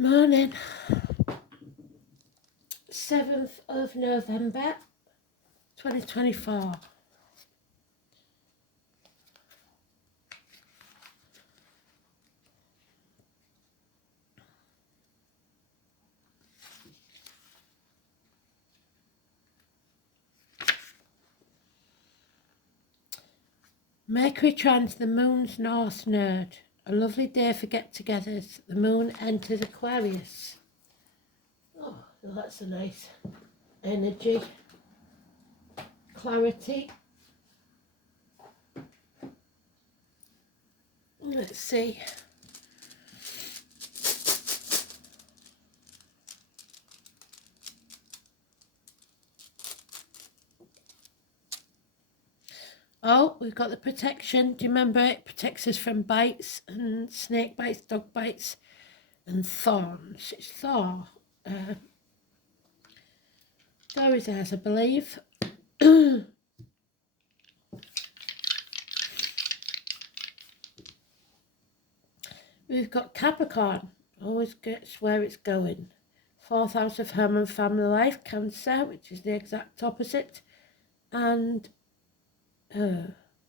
Morning, 7th of November 2024. Mercury trans the moon's north node. A lovely day for get-togethers. The moon enters Aquarius. Oh, well, that's a nice energy. Clarity. Let's see. Oh, we've got the protection. Do you remember it protects us from bites and snake bites, dog bites and thorns? It's Thor. Thor is ours, I believe. We've got Capricorn. Always gets where it's going. 4th house of home and family life. Cancer, which is the exact opposite. And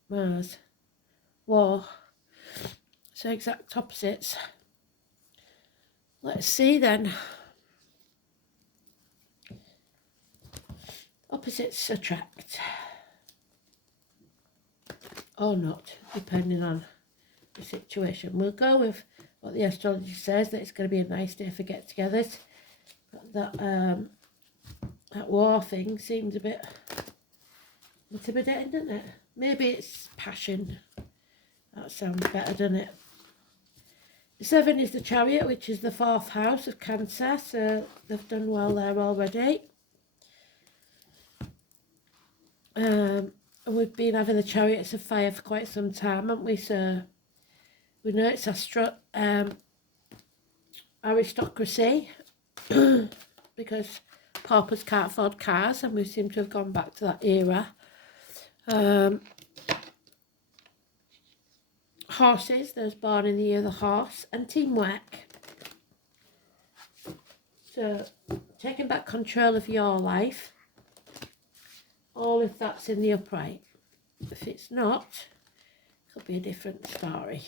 Mars. War. So exact opposites. Let's see then. Opposites attract. Or not, depending on the situation. We'll go with what the astrology says, that it's going to be a nice day for get-togethers. But that war thing seems a bit intimidating, doesn't it? Maybe it's passion. That sounds better, doesn't it? The 7 is the Chariot, which is the 4th house of Cancer, so they've done well there already. We've been having the Chariots of Fire for quite some time, haven't we? So we know it's aristocracy because paupers can't afford cars, and we seem to have gone back to that era. Horses, those born in the year of the horse, and teamwork. So taking back control of your life, all if that's in the upright. If it's not, it could be a different story.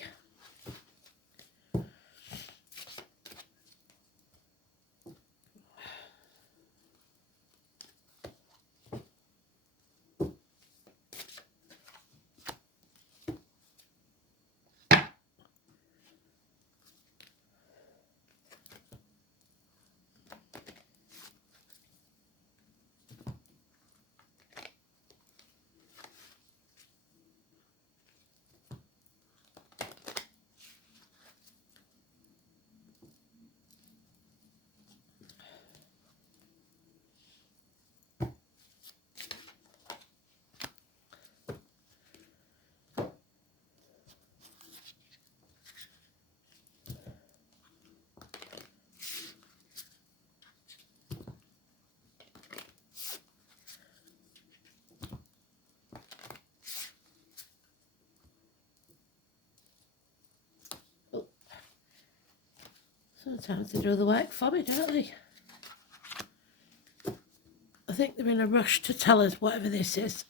Sometimes they do the work for me, don't they? I think they're in a rush to tell us whatever this is.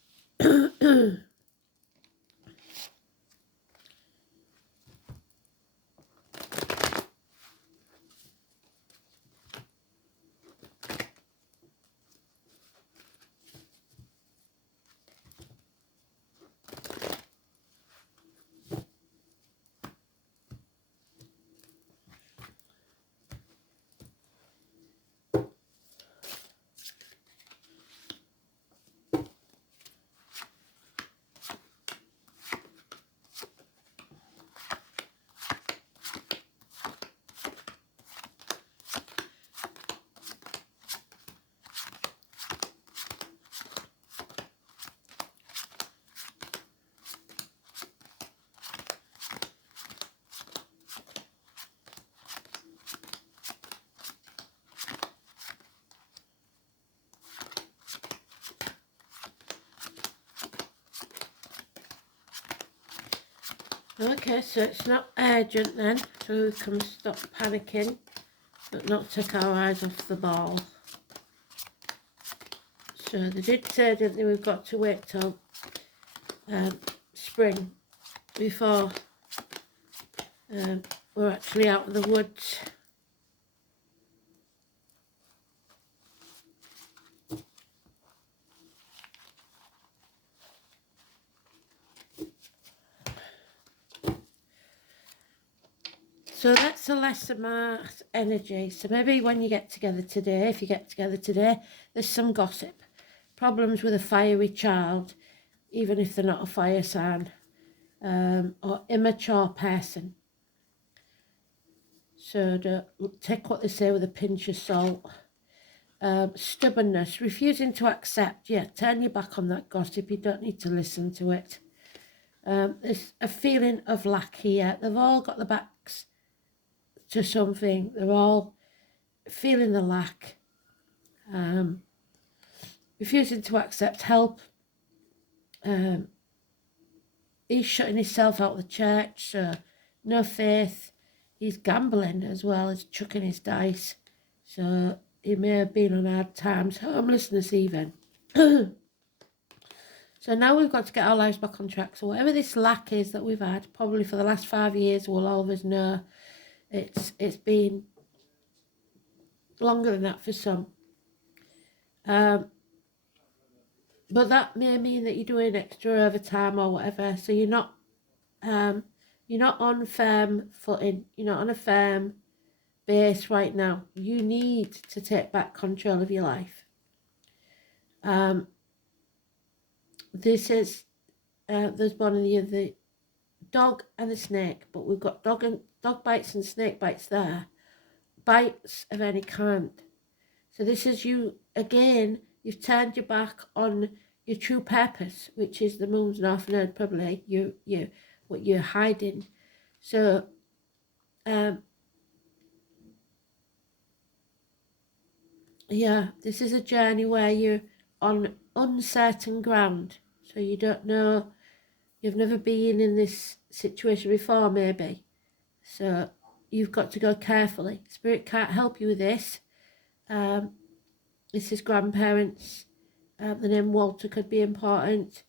Okay, so it's not urgent then, so we can stop panicking. but not take our eyes off the ball. So they did say, didn't they, we've got to wait till spring before we're actually out of the woods. So that's the lesser Mars energy. So maybe when you get together today, if you get together today, there's some gossip. Problems with a fiery child, even if they're not a fire sign, or immature person. So take what they say with a pinch of salt. Stubbornness, refusing to accept. Yeah, turn your back on that gossip. You don't need to listen to it. There's a feeling of lack here. They've all got the backs to something. They're all feeling the lack. Refusing to accept help. He's shutting himself out of the church, so no faith. He's gambling as well as chucking his dice. So he may have been on hard times, homelessness even. So now we've got to get our lives back on track. So whatever this lack is that we've had, probably for the last 5 years, we'll all of us know it's been longer than that for some. But that may mean that you're doing extra overtime or whatever. So you're not on firm footing. You're not on a firm base right now. You need to take back control of your life. This is there's one of the dog and the snake, but we've got dog bites and snake bites there. Bites of any kind. So this is you again. You've turned your back on your true purpose, which is the moon's north node. Probably what you're hiding. So yeah, this is a journey where you're on uncertain ground. So you don't know, you've never been in this situation before maybe. So you've got to go carefully. Spirit can't help you with this. This is grandparents. The name Walter could be important.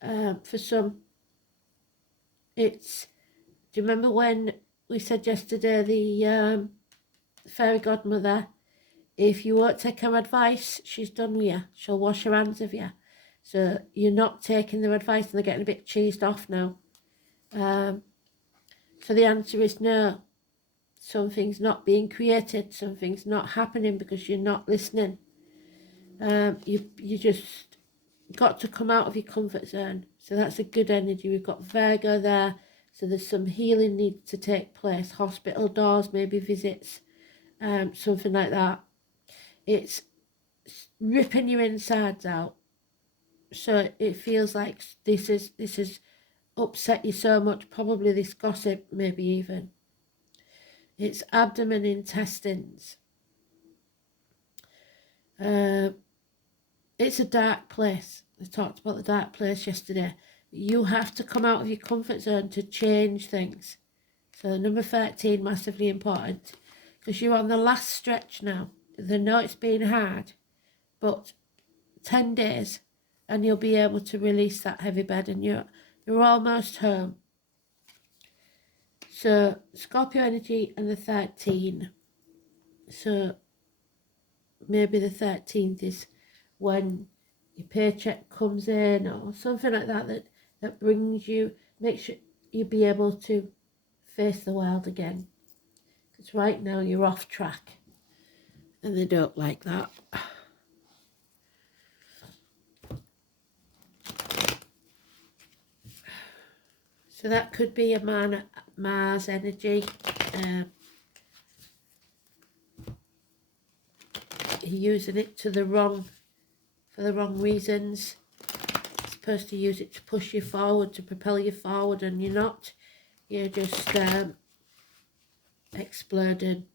For some, it's, do you remember when we said yesterday the fairy godmother, if you won't take her advice, she's done with you. She'll wash her hands of you. So you're not taking their advice and they're getting a bit cheesed off now. So the answer is no. Something's not being created. Something's not happening because you're not listening. You just got to come out of your comfort zone. So that's a good energy. We've got Virgo there. So there's some healing needs to take place. Hospital doors, maybe visits, something like that. It's ripping your insides out. So it feels like this is upset you so much, probably this gossip, maybe even. It's abdomen, intestines. It's a dark place. I talked about the dark place yesterday. You have to come out of your comfort zone to change things. So number 13, massively important, because you're on the last stretch now. I know it's been hard, but 10 days and you'll be able to release that heavy bed and you're almost home. So Scorpio energy and the 13. So maybe the 13th is when your paycheck comes in or something like that brings you, makes you be able to face the world again. Because right now you're off track and they don't like that. So that could be a Mars energy. You're using it for the wrong reasons. You're supposed to use it to push you forward, to propel you forward, and you're not. You're just exploding.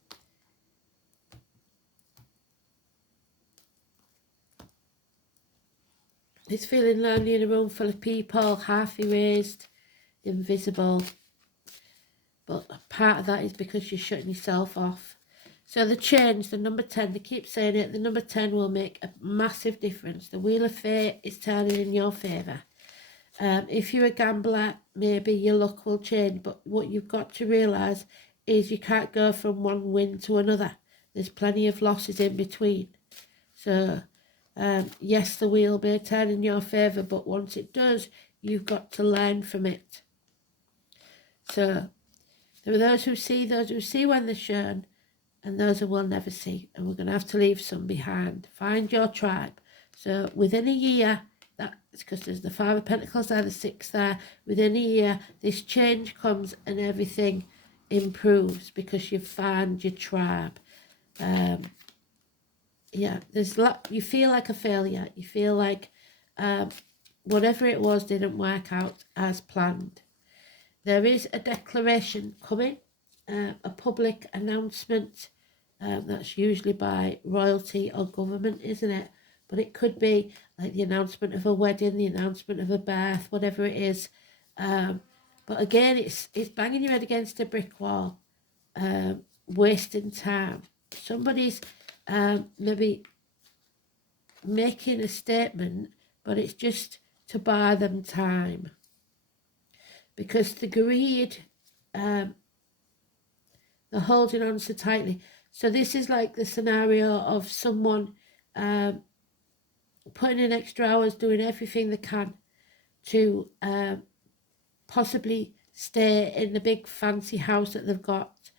It's feeling lonely in a room full of people, half erased, invisible. But part of that is because you're shutting yourself off. So the change, the number 10, they keep saying it, the number 10 will make a massive difference. The Wheel of Fate is turning in your favour. If you're a gambler, maybe your luck will change, but what you've got to realise is you can't go from one win to another. There's plenty of losses in between. So, yes, the wheel may turn in your favour, but once it does, you've got to learn from it. So, there are those who see when they're shown, and those who will never see, and we're going to have to leave some behind. Find your tribe. So within a year, that's because there's the Five of Pentacles there, the Six there, within a year, this change comes and everything improves because you've found your tribe. Yeah, you feel like a failure. You feel like whatever it was didn't work out as planned. There is a declaration coming, a public announcement. That's usually by royalty or government, isn't it? But it could be like the announcement of a wedding, the announcement of a birth, whatever it is. But again, it's banging your head against a brick wall, wasting time. Somebody's maybe making a statement, but it's just to buy them time. Because the greed, they're holding on so tightly. So this is like the scenario of someone putting in extra hours, doing everything they can to possibly stay in the big fancy house that they've got,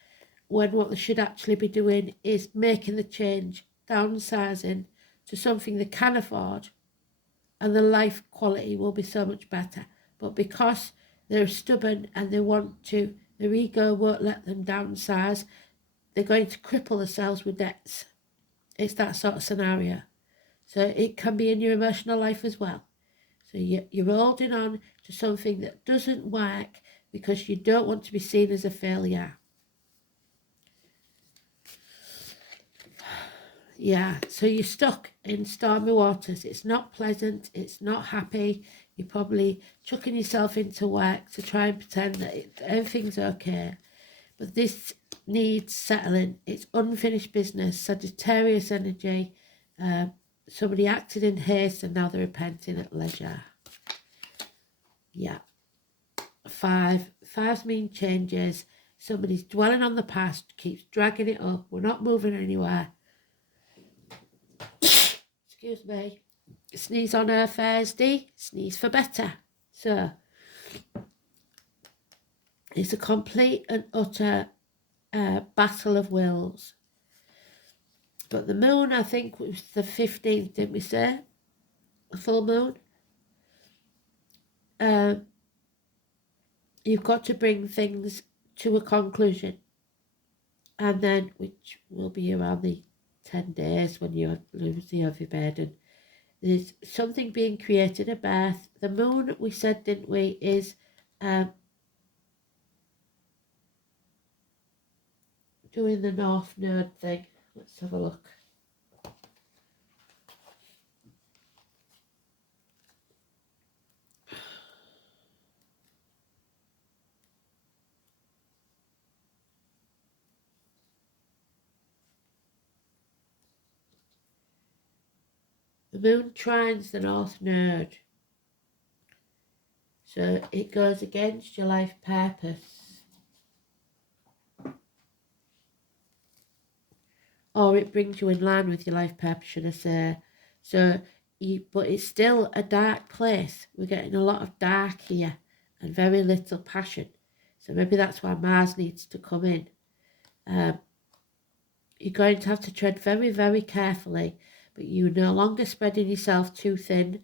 when what they should actually be doing is making the change, downsizing to something they can afford, and the life quality will be so much better. But because they're stubborn and they want to, their ego won't let them downsize, they're going to cripple themselves with debts. It's that sort of scenario. So it can be in your emotional life as well. So you're holding on to something that doesn't work because you don't want to be seen as a failure. Yeah, so you're stuck in stormy waters. It's not pleasant. It's not happy. You're probably chucking yourself into work to try and pretend that everything's okay. But this needs settling. It's unfinished business, Sagittarius energy. Somebody acted in haste and now they're repenting at leisure. Yeah. Fives mean changes. Somebody's dwelling on the past, keeps dragging it up. We're not moving anywhere. Excuse me. Sneeze on her Thursday, sneeze for better. So it's a complete and utter battle of wills. But the moon, I think, was the 15th, didn't we say? The full moon. You've got to bring things to a conclusion. And then, which will be around the 10 days when you lose the over bed, and there's something being created, a birth. The moon, we said, didn't we, is doing the North Node thing. Let's have a look. The moon trines the North Node. So it goes against your life purpose. Or it brings you in line with your life purpose, should I say. So, but it's still a dark place. We're getting a lot of dark here and very little passion. So maybe that's why Mars needs to come in. You're going to have to tread very, very carefully, but you're no longer spreading yourself too thin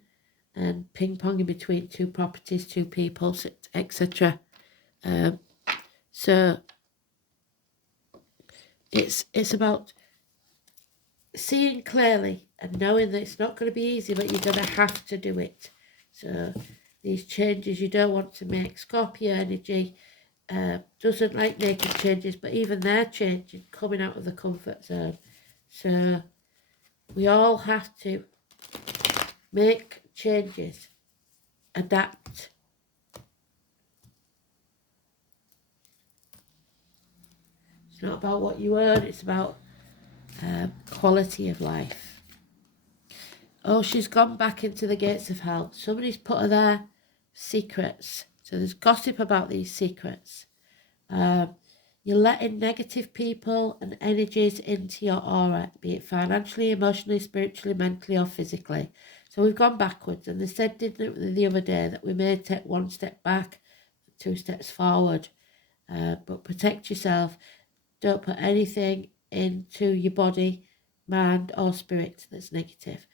and ping-ponging between two properties, two people, etc. So it's about seeing clearly and knowing that it's not going to be easy, but you're going to have to do it. So these changes you don't want to make. Scorpio energy doesn't like making changes, but even they're changing, coming out of the comfort zone. So we all have to make changes, adapt. It's not about what you earn, it's about quality of life. Oh, she's gone back into the gates of hell. Somebody's put her there. Secrets. So there's gossip about these secrets. You're letting negative people and energies into your aura, be it financially, emotionally, spiritually, mentally, or physically. So we've gone backwards, and they said, didn't it, the other day, that we may take one step back, 2 steps forward. But protect yourself. Don't put anything into your body, mind, or spirit that's negative.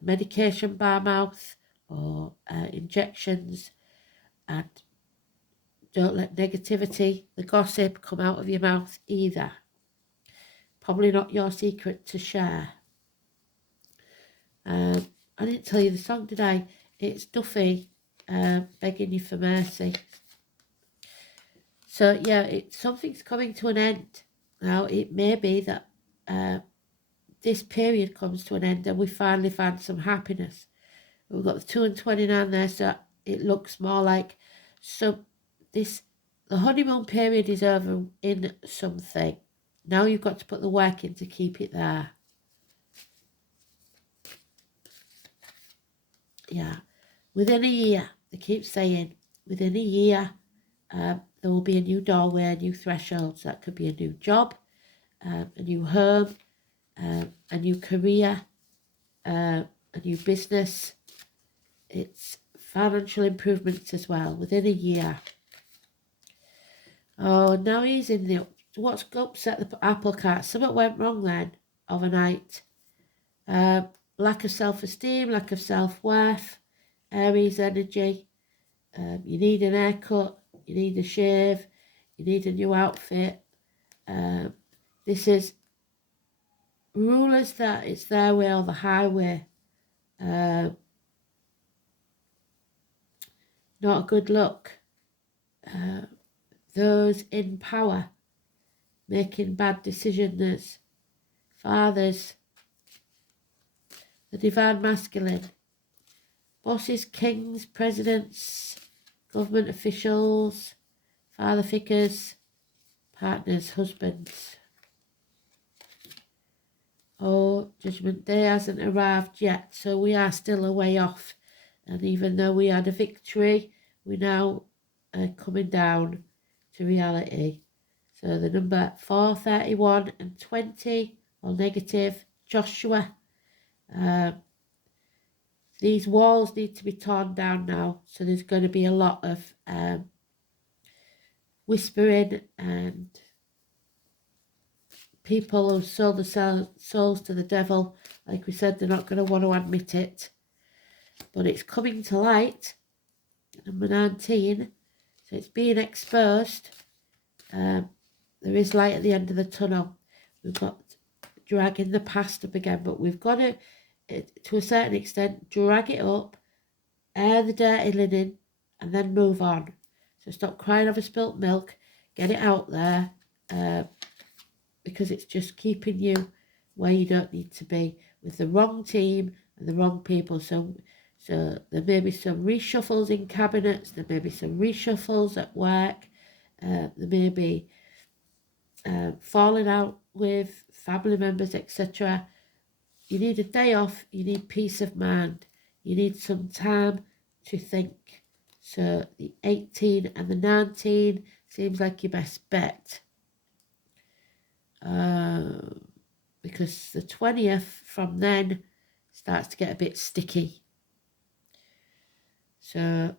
Medication by mouth or injections, and don't let negativity, the gossip, come out of your mouth either. Probably not your secret to share. I didn't tell you the song, did I? It's Duffy, begging you for mercy. So yeah, something's coming to an end. Now it may be that this period comes to an end and we finally find some happiness. We've got the 2 and 29 there, so it looks more like the honeymoon period is over in something. Now you've got to put the work in to keep it there. Yeah. Within a year, they keep saying, within a year, there will be a new doorway, a new threshold. So that could be a new job, a new home, a new career, a new business. It's financial improvements as well, within a year. Oh, now he's in the... What's upset the apple cart? Something went wrong then, overnight. Lack of self-esteem, lack of self-worth, Aries energy. You need an haircut, you need a shave, you need a new outfit. This is rulers that it's their way or the highway. Not a good look. Those in power making bad decisions. Fathers, the divine masculine. Bosses, kings, presidents, government officials, father figures, partners, husbands. Oh, Judgment Day hasn't arrived yet, so we are still a way off. And even though we had a victory, we now are coming down to reality. So the number 4, 31 and 20, or negative, Joshua. These walls need to be torn down now. So there's going to be a lot of whispering, and people who sold their souls to the devil. Like we said, they're not going to want to admit it. But it's coming to light. Number 19. So it's being exposed. There is light at the end of the tunnel. We've got dragging the past up again, but we've got to a certain extent, drag it up, air the dirty linen, and then move on. So stop crying over spilt milk, get it out there, because it's just keeping you where you don't need to be, with the wrong team and the wrong people. So there may be some reshuffles in cabinets, there may be some reshuffles at work, there may be falling out with family members, etc. You need a day off, you need peace of mind, you need some time to think. So the 18 and the 19 seems like your best bet. Because the 20th from then starts to get a bit sticky. So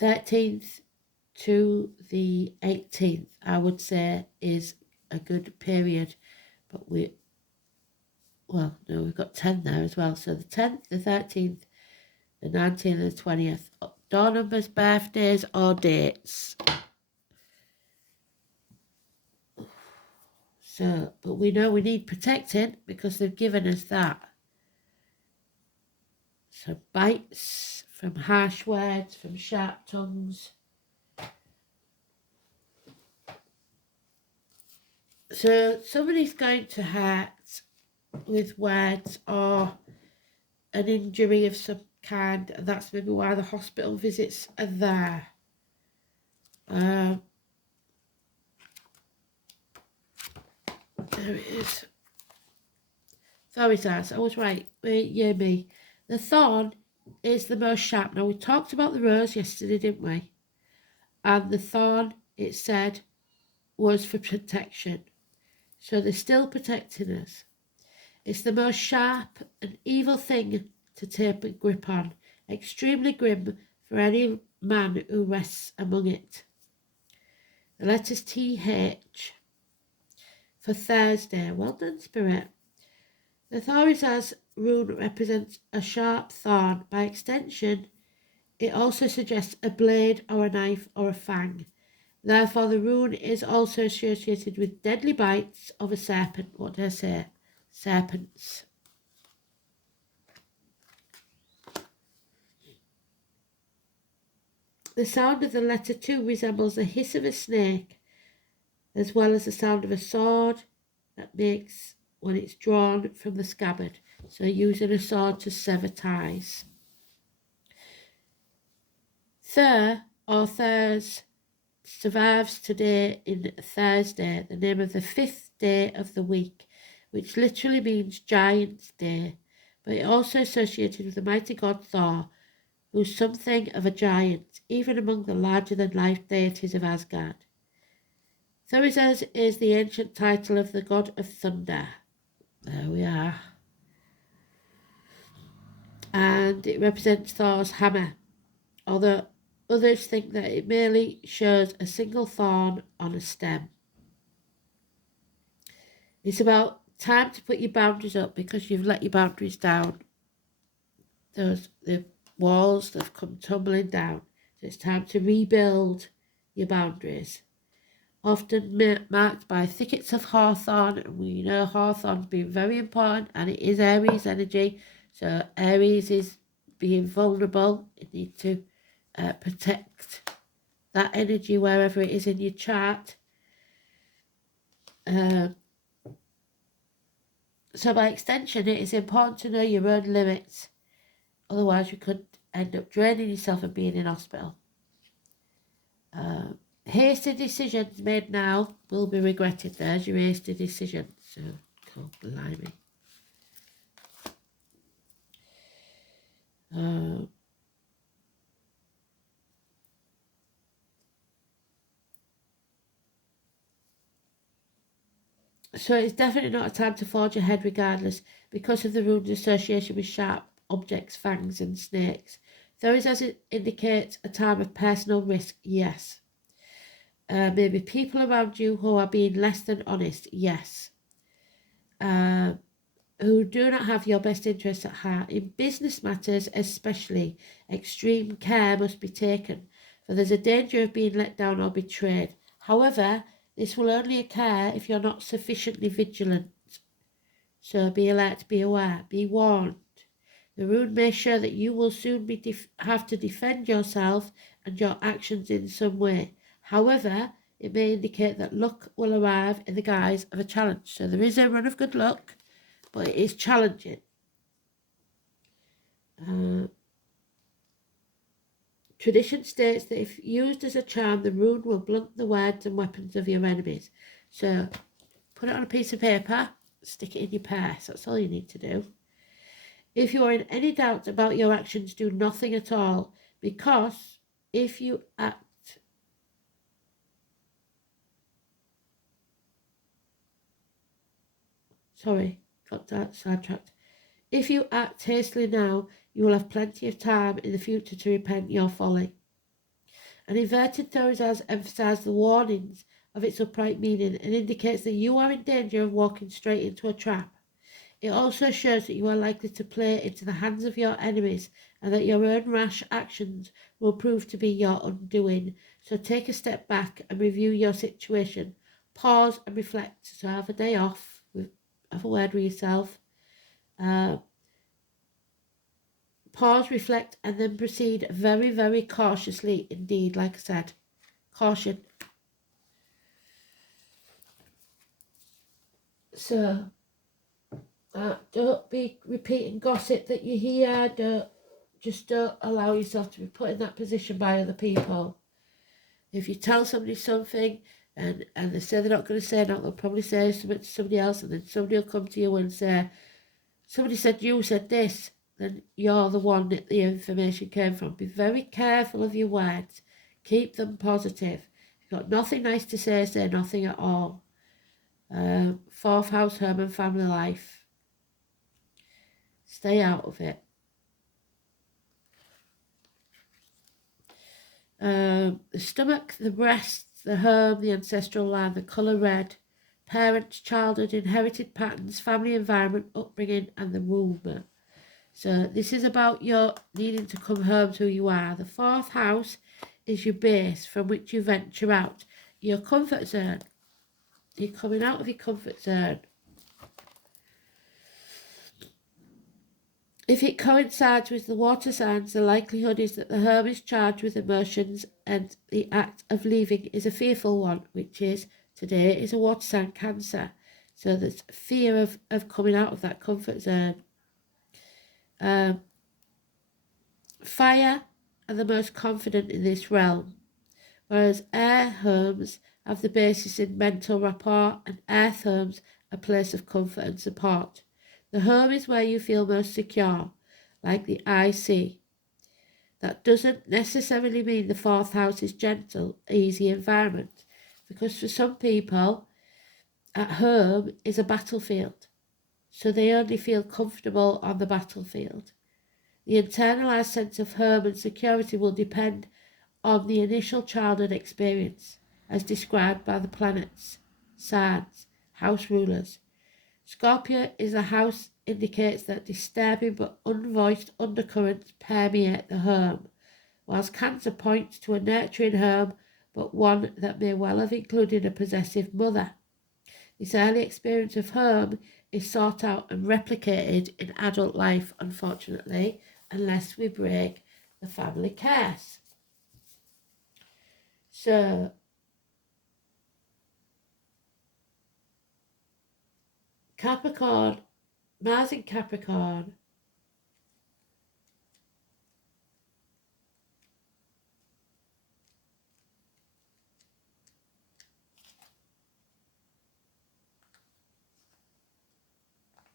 13th to the 18th, I would say, is a good period. But we've got 10 there as well. So the 10th, the 13th, the 19th and the 20th. Door numbers, birthdays or dates. So, but we know we need protecting because they've given us that. So bites from harsh words, from sharp tongues. So somebody's going to hurt with words or an injury of some kind, and that's maybe why the hospital visits are there. There it is. Thorny's eyes. I was right. Yeah, me. The thorn is the most sharp. Now, we talked about the rose yesterday, didn't we? And the thorn, it said, was for protection. So they're still protecting us. It's the most sharp and evil thing to take a grip on. Extremely grim for any man who rests among it. The letters TH for Thursday. Well done, Spirit. The Thorisaz rune represents a sharp thorn. By extension, it also suggests a blade or a knife or a fang. Therefore, the rune is also associated with deadly bites of a serpent. What did I say? Serpents. The sound of the letter 2 resembles the hiss of a snake, as well as the sound of a sword that makes when it's drawn from the scabbard. So using a sword to sever ties. Thur or Thurs survives today in Thursday, the name of the 5th day of the week, which literally means Giant's Day, but it also associated with the mighty god Thor, who's something of a giant, even among the larger-than-life deities of Asgard. Thorisaz is the ancient title of the god of thunder. There we are. And it represents Thor's hammer, although others think that it merely shows a single thorn on a stem. It's about time to put your boundaries up because you've let your boundaries down. The walls that have come tumbling down. So it's time to rebuild your boundaries. Often marked by thickets of hawthorn, and we know hawthorn's been very important, and it is Aries energy. So Aries is being vulnerable. You need to protect that energy wherever it is in your chart. So by extension, it is important to know your own limits. Otherwise, you could end up draining yourself and being in hospital. Hasty decisions made now will be regretted. There's your hasty decision. So, God blimey. So it's definitely not a time to forge ahead regardless, because of the rune's association with sharp objects, fangs and snakes. Though it indicates a time of personal risk, yes. Maybe people around you who are being less than honest, yes. Who do not have your best interests at heart. In business matters especially, extreme care must be taken, for there's a danger of being let down or betrayed. However, this will only occur if you're not sufficiently vigilant. So be alert, be aware, be warned. The rune may show that you will soon have to defend yourself and your actions in some way. However, it may indicate that luck will arrive in the guise of a challenge. So there is a run of good luck, but it is challenging. Tradition states that if used as a charm, the rune will blunt the words and weapons of your enemies. So put it on a piece of paper, stick it in your purse. That's all you need to do. If you are in any doubt about your actions, do nothing at all, because if you act got that sidetracked. If you act hastily now, you will have plenty of time in the future to repent your folly. An inverted Thorisaz emphasizes the warnings of its upright meaning and indicates that you are in danger of walking straight into a trap. It also shows that you are likely to play into the hands of your enemies and that your own rash actions will prove to be your undoing. So take a step back and review your situation. Pause and reflect. So have a day off. Have a word with yourself. Pause, reflect, and then proceed very, very cautiously indeed. Like I said, caution. So, don't be repeating gossip that you hear. Don't allow yourself to be put in that position by other people. If you tell somebody something And they say they're not going to say no, they'll probably say something to somebody else, and then somebody will come to you and say, somebody said you said this, then you're the one that the information came from. Be very careful of your words. Keep them positive. If you've got nothing nice to say nothing at all. Fourth house, home and family life. Stay out of it. The stomach, the breasts, the home, the ancestral line, the colour red, parents, childhood, inherited patterns, family environment, upbringing, and the womb. So this is about your needing to come home to who you are. The fourth house is your base from which you venture out. Your comfort zone. You're coming out of your comfort zone. If it coincides with the water signs, the likelihood is that the home is charged with emotions and the act of leaving is a fearful one, which is, today is a water sign, Cancer. So there's fear of coming out of that comfort zone. Fire are the most confident in this realm, whereas air homes have the basis in mental rapport and earth homes a place of comfort and support. The home is where you feel most secure, like the IC. That doesn't necessarily mean the fourth house is gentle, easy environment, because for some people, at home is a battlefield, so they only feel comfortable on the battlefield. The internalized sense of home and security will depend on the initial childhood experience, as described by the planets, signs, house rulers. Scorpio is a house indicates that disturbing but unvoiced undercurrents permeate the home, whilst Cancer points to a nurturing home, but one that may well have included a possessive mother. This early experience of home is sought out and replicated in adult life, unfortunately, unless we break the family curse. So, Capricorn, Mars in Capricorn,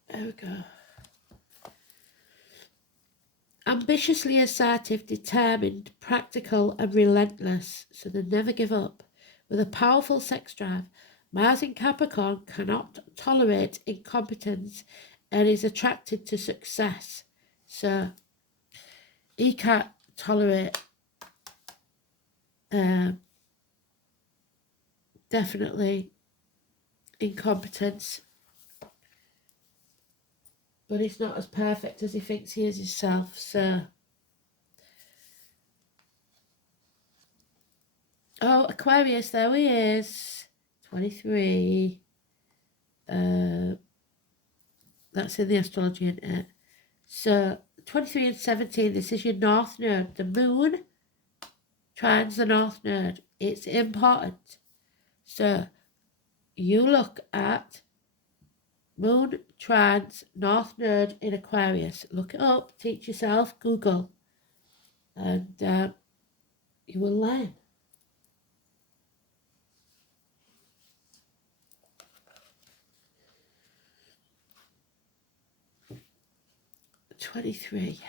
there we go. Ambitiously assertive, determined, practical and relentless, so they never give up. With a powerful sex drive, Mars in Capricorn cannot tolerate incompetence and is attracted to success. So he can't tolerate definitely incompetence, but he's not as perfect as he thinks he is himself. So, oh, Aquarius, there he is, 23. That's in the astrology, isn't it? So 23 and 17, this is your north node. The moon trines the north node. It's important. So you look at moon trines north node in Aquarius. Look it up, teach yourself, Google, and you will learn. '23.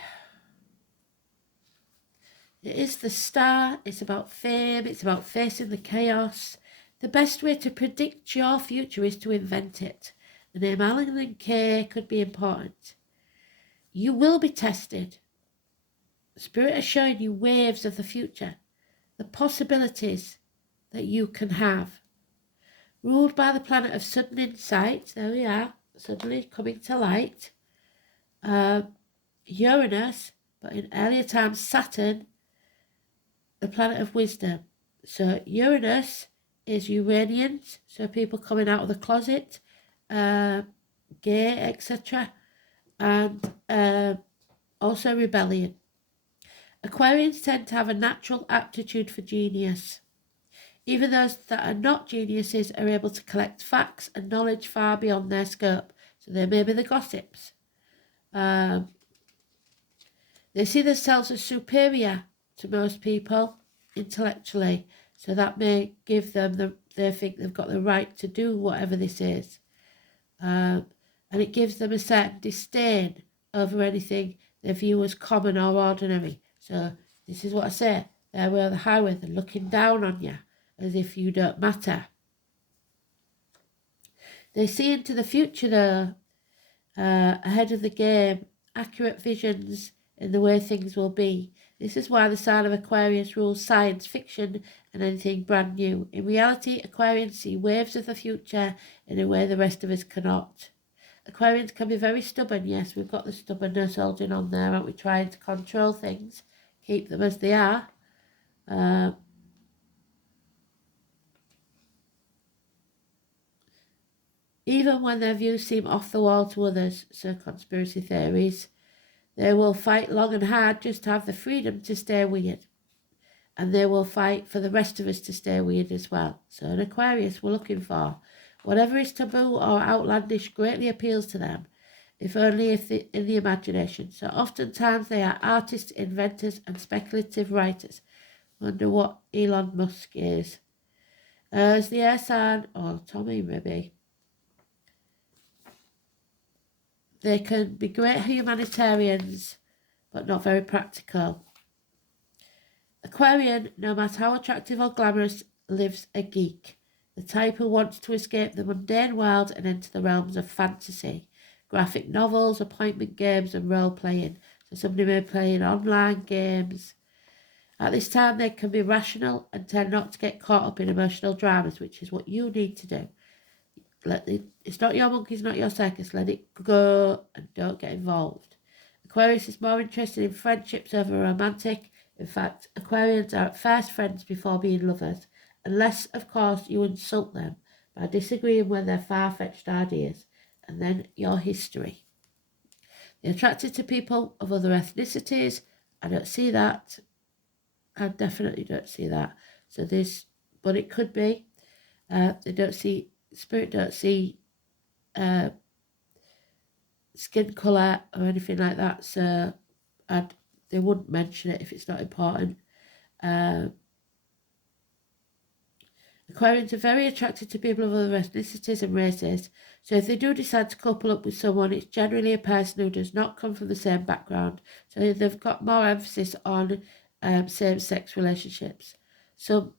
It is the star. It's about fame. It's about facing the chaos. The best way to predict your future is to invent it. The name Alan Kay could be important. You will be tested. Spirit is showing you waves of the future, the possibilities that you can have. Ruled by the planet of sudden insight, there we are, suddenly coming to light. Uranus, but in earlier times Saturn, the planet of wisdom. So Uranus is Uranians, so people coming out of the closet, gay, etc. And also rebellion. Aquarians tend to have a natural aptitude for genius. Even those that are not geniuses are able to collect facts and knowledge far beyond their scope. So they may be the gossips. They see themselves as superior to most people intellectually. So that may give them they think they've got the right to do whatever this is. And it gives them a certain disdain over anything they view as common or ordinary. So this is what I say, they're where the highway, they're looking down on you as if you don't matter. They see into the future though, ahead of the game, accurate visions in the way things will be. This is why the sign of Aquarius rules science fiction and anything brand new. In reality, Aquarians see waves of the future in a way the rest of us cannot. Aquarians can be very stubborn. Yes, we've got the stubbornness holding on there, aren't we? Trying to control things, keep them as they are. Even when their views seem off the wall to others, so conspiracy theories, they will fight long and hard just to have the freedom to stay weird. And they will fight for the rest of us to stay weird as well. So an Aquarius we're looking for. Whatever is taboo or outlandish greatly appeals to them, if only in the imagination. So oftentimes they are artists, inventors and speculative writers. Wonder what Elon Musk is. As the air sign, or Tommy maybe. They can be great humanitarians, but not very practical. Aquarian, no matter how attractive or glamorous, lives a geek. The type who wants to escape the mundane world and enter the realms of fantasy. Graphic novels, appointment games and role-playing. So somebody may be playing online games. At this time they can be rational and tend not to get caught up in emotional dramas, which is what you need to do. It's not your monkey, it's not your circus. Let it go and don't get involved. Aquarius is more interested in friendships over romantic. In fact, Aquarians are at first friends before being lovers, unless, of course, you insult them by disagreeing with their far-fetched ideas, and then your history. They're attracted to people of other ethnicities. I don't see that. I definitely don't see that. So this, but it could be. They don't see, spirit don't see skin colour or anything like that, so they wouldn't mention it if it's not important. Aquarians are very attracted to people of other ethnicities and races, so if they do decide to couple up with someone, it's generally a person who does not come from the same background, so they've got more emphasis on same-sex relationships. So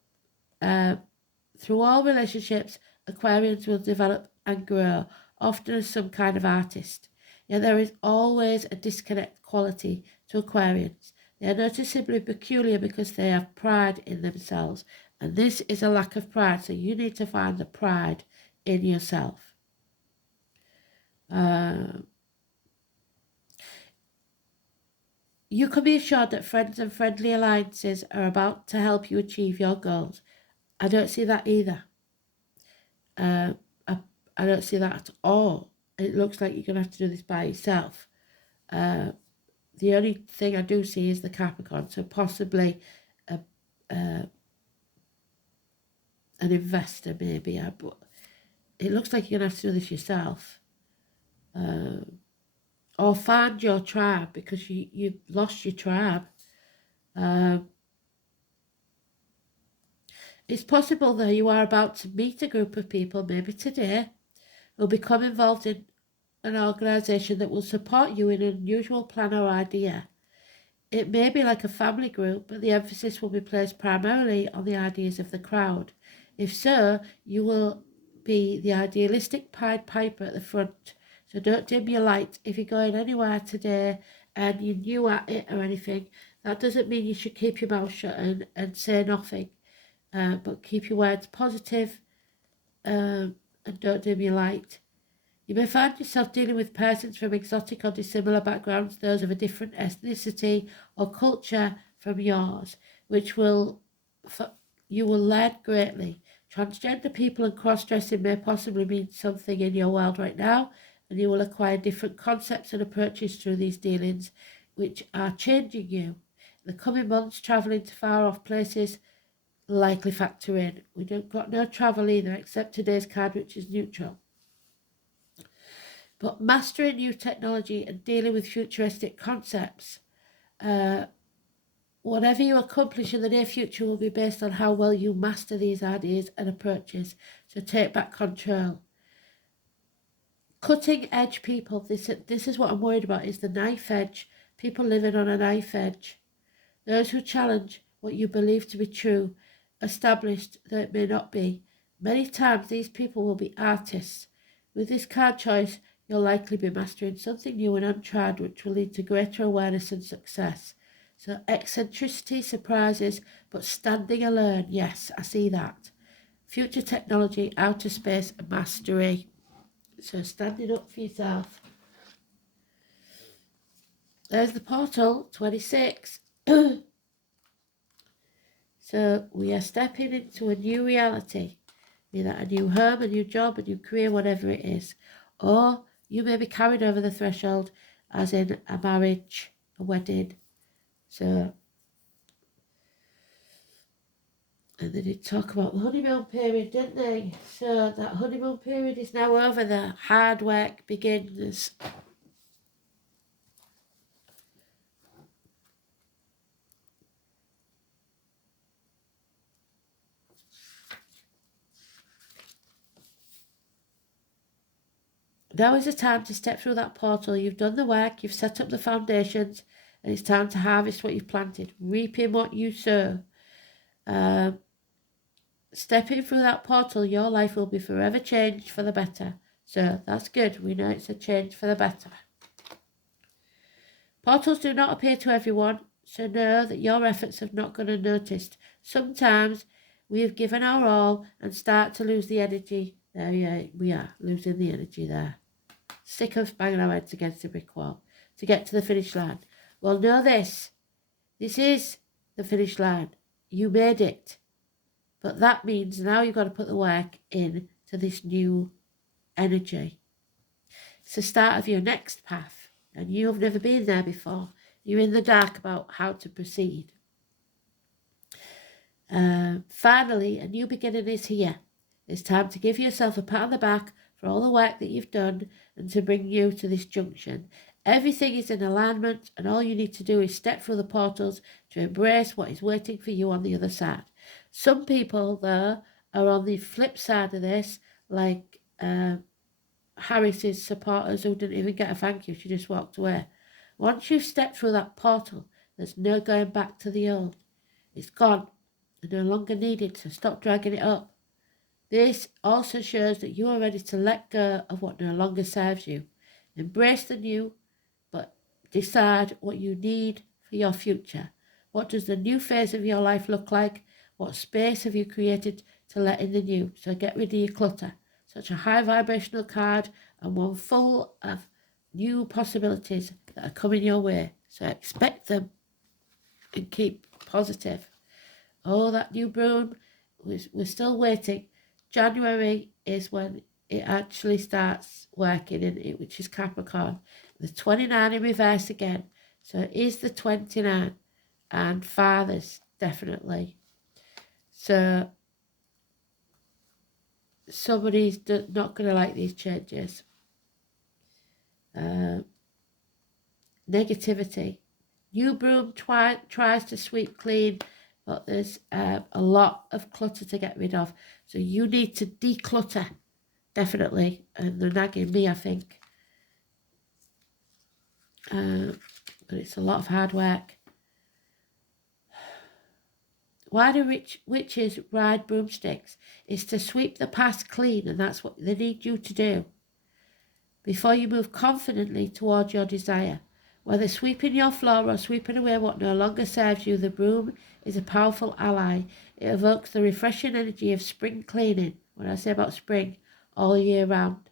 through all relationships, Aquarians will develop and grow, often as some kind of artist. Yet there is always a disconnect quality to Aquarians. They are noticeably peculiar because they have pride in themselves. And this is a lack of pride. So you need to find the pride in yourself. You can be assured that friends and friendly alliances are about to help you achieve your goals. I don't see that either. I don't see that at all. It looks like you're going to have to do this by yourself. The only thing I do see is the Capricorn, so possibly an investor maybe, but it looks like you're going to have to do this yourself. Or find your tribe, because you've lost your tribe. It's possible that you are about to meet a group of people, maybe today, who'll become involved in an organisation that will support you in an unusual plan or idea. It may be like a family group, but the emphasis will be placed primarily on the ideas of the crowd. If so, you will be the idealistic Pied Piper at the front. So don't dim your light. If you're going anywhere today and you're new at it or anything, that doesn't mean you should keep your mouth shut and say nothing. But keep your words positive and don't dim your light. You may find yourself dealing with persons from exotic or dissimilar backgrounds, those of a different ethnicity or culture from yours, which you will learn greatly. Transgender people and cross-dressing may possibly mean something in your world right now, and you will acquire different concepts and approaches through these dealings, which are changing you. In the coming months, travelling to far-off places likely factor in. We don't got no travel either, except today's card, which is neutral. But mastering new technology and dealing with futuristic concepts will Whatever you accomplish in the near future will be based on how well you master these ideas and approaches. So take back control. Cutting edge people, this is what I'm worried about, is the knife edge. People living on a knife edge. Those who challenge what you believe to be true, established though it may not be. Many times these people will be artists. With this card choice, you'll likely be mastering something new and untried, which will lead to greater awareness and success. So eccentricity, surprises, but standing alone, yes, I see that. Future technology, outer space, mastery. So standing up for yourself. There's the portal, 26. So we are stepping into a new reality. Be that a new home, a new job, a new career, whatever it is. Or you may be carried over the threshold, as in a marriage, a wedding. So, and they did talk about the honeymoon period, didn't they? So that honeymoon period is now over. The hard work begins. Now is the time to step through that portal. You've done the work, you've set up the foundations, and it's time to harvest what you've planted, reaping what you sow. Stepping through that portal, your life will be forever changed for the better. So that's good. We know it's a change for the better. Portals do not appear to everyone, so know that your efforts have not gone unnoticed. Sometimes we have given our all and start to lose the energy. There we are, losing the energy there. Sick of banging our heads against the brick wall to get to the finish line. Well, know this. This is the finish line. You made it. But that means now you've got to put the work in to this new energy. It's the start of your next path, and you've never been there before. You're in the dark about how to proceed. Finally, a new beginning is here. It's time to give yourself a pat on the back for all the work that you've done and to bring you to this junction. Everything is in alignment, and all you need to do is step through the portals to embrace what is waiting for you on the other side. Some people, though, are on the flip side of this, like Harris's supporters who didn't even get a thank you. She just walked away. Once you've stepped through that portal, there's no going back to the old. It's gone and no longer needed, so stop dragging it up. This also shows that you are ready to let go of what no longer serves you. Embrace the new, but decide what you need for your future. What does the new phase of your life look like? What space have you created to let in the new? So get rid of your clutter. Such a high vibrational card and one full of new possibilities that are coming your way. So expect them and keep positive. Oh, that new broom, we're still waiting. January is when it actually starts working in it, which is Capricorn. The 29 in reverse again. So it is the 29 and fathers, definitely. So somebody's not going to like these changes. Negativity. New broom tries to sweep clean, but there's a lot of clutter to get rid of. So you need to declutter, definitely. And they're nagging me, I think. But it's a lot of hard work. Why do witches ride broomsticks? It's to sweep the past clean, and that's what they need you to do. Before you move confidently towards your desire. Whether sweeping your floor or sweeping away what no longer serves you, the broom is a powerful ally. It evokes the refreshing energy of spring cleaning, when I say about spring, all year round.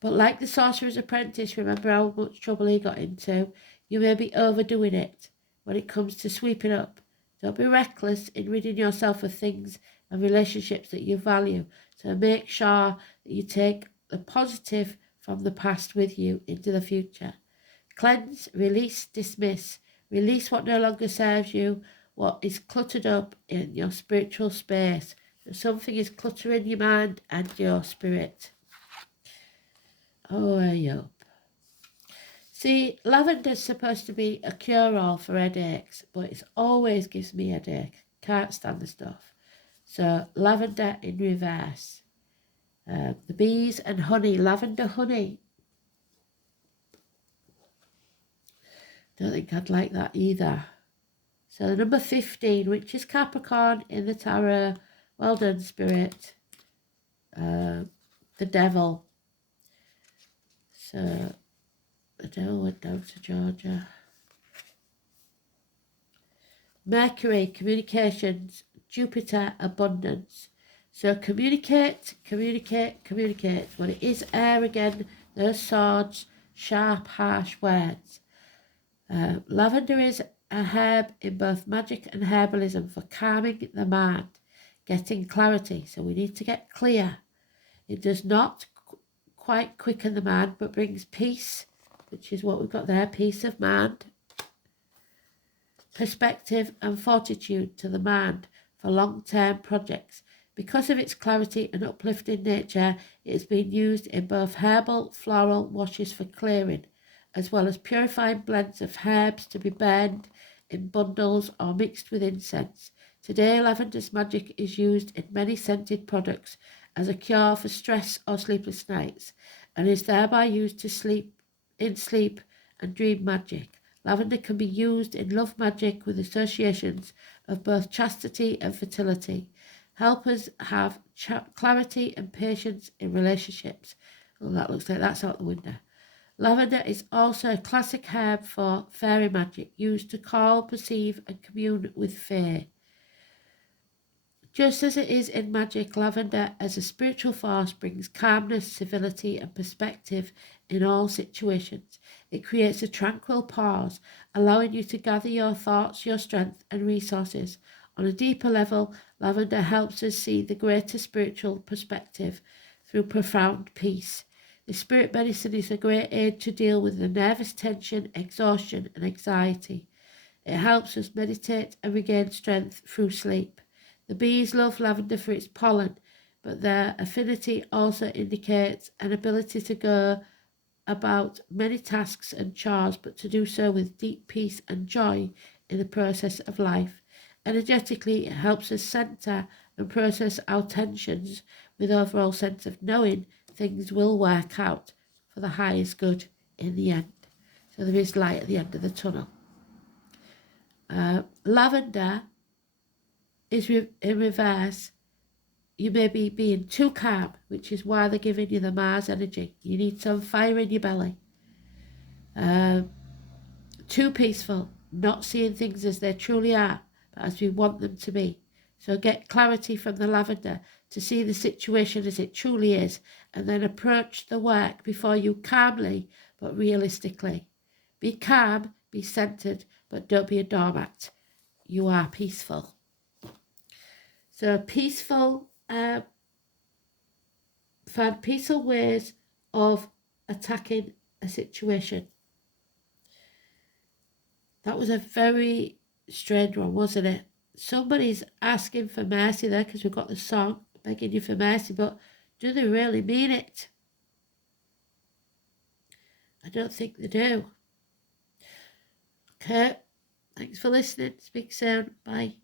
But like the Sorcerer's Apprentice, remember how much trouble he got into? You may be overdoing it when it comes to sweeping up. Don't be reckless in ridding yourself of things and relationships that you value. So make sure that you take the positive from the past with you into the future. Cleanse, release, dismiss. Release what no longer serves you, what is cluttered up in your spiritual space. So something is cluttering your mind and your spirit. Oh, I hope. See, lavender's supposed to be a cure-all for headaches, but it always gives me headache. Can't stand the stuff. So lavender in reverse. The bees and honey, lavender honey. Don't think I'd like that either. So number 15, which is Capricorn in the tarot. Well done, Spirit. The devil. So the devil went down to Georgia. Mercury, communications. Jupiter, abundance. So communicate. When it is air again, those swords, sharp, harsh words. Lavender is a herb in both magic and herbalism for calming the mind, getting clarity. So we need to get clear. It does not quite quicken the mind, but brings peace, which is what we've got there, peace of mind, perspective and fortitude to the mind for long-term projects. Because of its clarity and uplifting nature, it has been used in both herbal, floral washes for clearing, as well as purifying blends of herbs to be burned in bundles or mixed with incense. Today, lavender's magic is used in many scented products as a cure for stress or sleepless nights, and is thereby used to sleep and dream magic. Lavender can be used in love magic with associations of both chastity and fertility. Help us have clarity and patience in relationships. Well, that looks like that's out the window. Lavender is also a classic herb for fairy magic, used to call, perceive and commune with fae. Just as it is in magic, lavender as a spiritual force brings calmness, civility and perspective in all situations. It creates a tranquil pause, allowing you to gather your thoughts, your strength and resources. On a deeper level, lavender helps us see the greater spiritual perspective through profound peace. The spirit medicine is a great aid to deal with the nervous tension, exhaustion and anxiety. It helps us meditate and regain strength through sleep. The bees love lavender for its pollen, but their affinity also indicates an ability to go about many tasks and chores, but to do so with deep peace and joy in the process of life. Energetically, it helps us centre and process our tensions with overall sense of knowing things will work out for the highest good in the end. So there is light at the end of the tunnel. Lavender is in reverse. You may be being too calm, which is why they're giving you the Mars energy. You need some fire in your belly. Too peaceful, not seeing things as they truly are, but as we want them to be. So get clarity from the lavender to see the situation as it truly is, and then approach the work before you calmly but realistically. Be calm, be centered, but don't be a doormat. You are peaceful. So peaceful, find peaceful ways of attacking a situation. That was a very strange one, wasn't it? Somebody's asking for mercy there because we've got the song begging you for mercy, but do they really mean it? I don't think they do. Okay, thanks for listening. Speak soon. Bye.